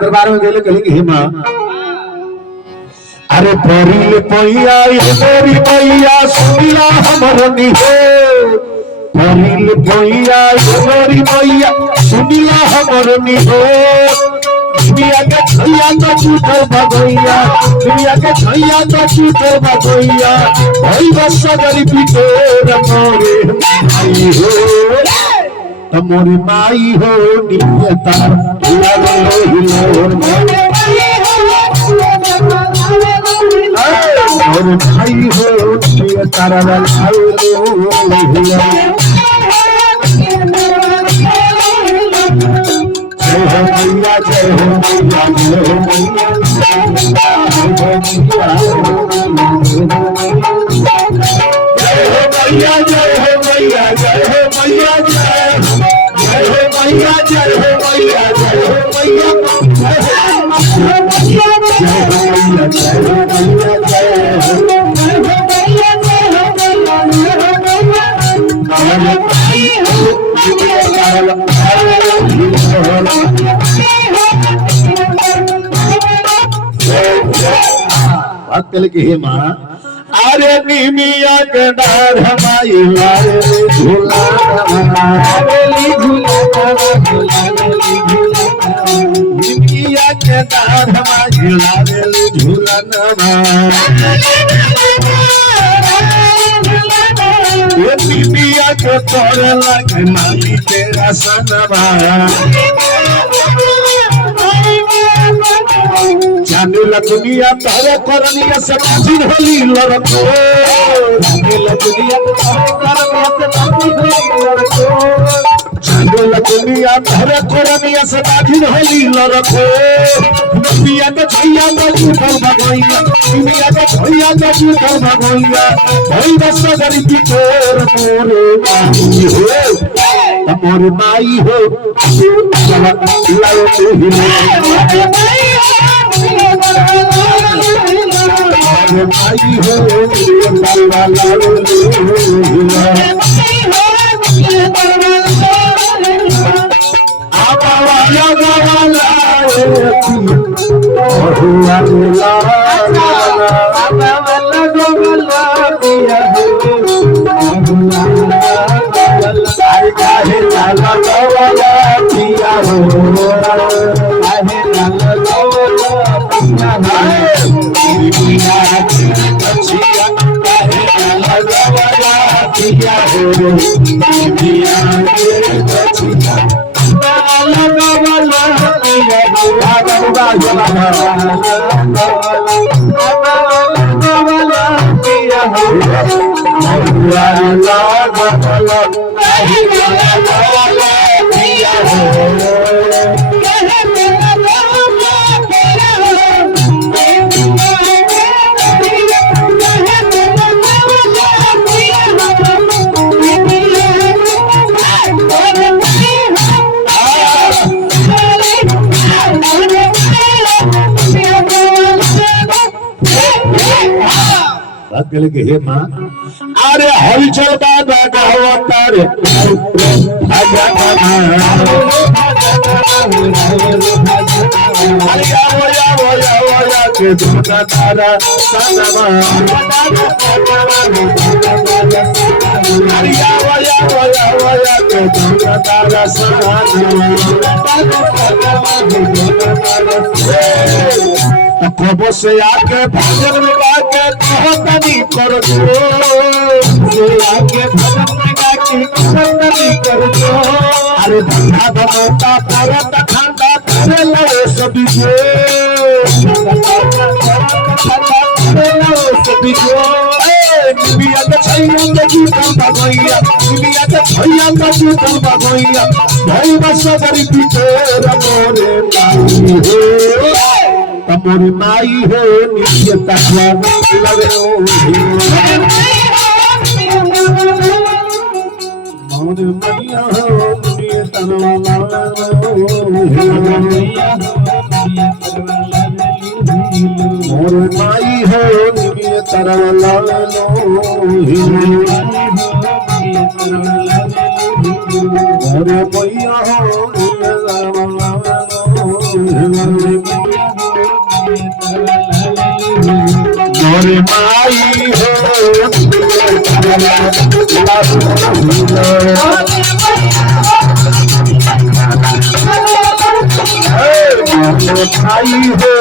दरबार में गेले कहले कि हे मां अरे परिल पैया मोरी मैया सुनिला हमर निहो परिल पैया मोरी मैया सुनिला हमर निहो दुनिया के छैया तो छूटल भगैया दुनिया के छैया तो छूटल भगैया भई बस गरी पिटोर मोरे भाई हो मोरी माई हो नियता लगलो हिलोर और भाई हो नियता लगलो हिलोर जय हो मैया जय हो मैया जय हो मैया जय हो मैया जय हो मैया जय हो मैया जय हो मैया जय हो मैया जय हो मैया जय हो के हे मां अरे निमिया के डार हमारी लारे झूला हमारी झूला निमिया के डार हमारी लारे झूला ये निमिया के तोरे लगे माली तेरा सनवा जाने ला दुनिया तारे करनिया से बाजी होली लड़को जाने ला दुनिया तारे करनिया से बाजी होली लड़को जाने ला दुनिया तारे करनिया से बाजी होली लड़को दुनिया के छैया में झूठल भगोइया दुनिया के छैया में झूठल भगोइया भई बस गरी पिटोर मोरे माई हो मोरे माई हो लाओ तू ही माई हो के हे मां अरे हलचल बाबा गावतार आजा अरे या के दुना तारा सनमा अरे या के दुना तारा सनमा कबो से आके भजन में गाके कहतनी करो से आके भजन में गाके कहतनी करो अरे धंधा बनता परत खांदा करे लो सभी जो निमिया के छैया के जीतल भगैया निमिया के छैया के जीतल भगैया भई बस गरी पिटोर मोरे माई हो मोरी माई हो नियता लगलो मोरी मैया हो नियता मोरी माई हो नियता लगलो मोरी मैया हो मोरे माई हो भाई हो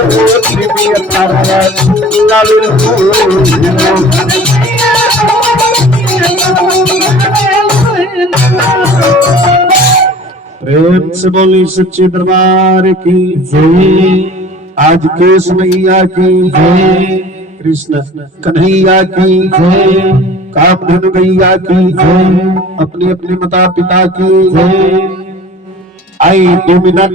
प्रेम से बोली सच्चे दरबार की जय। आज केस मैया की जय, कृष्ण कन्हैया की जय, कामधेनु गैया की जय, अपने अपने माता पिता की जय। आई 2 मिनट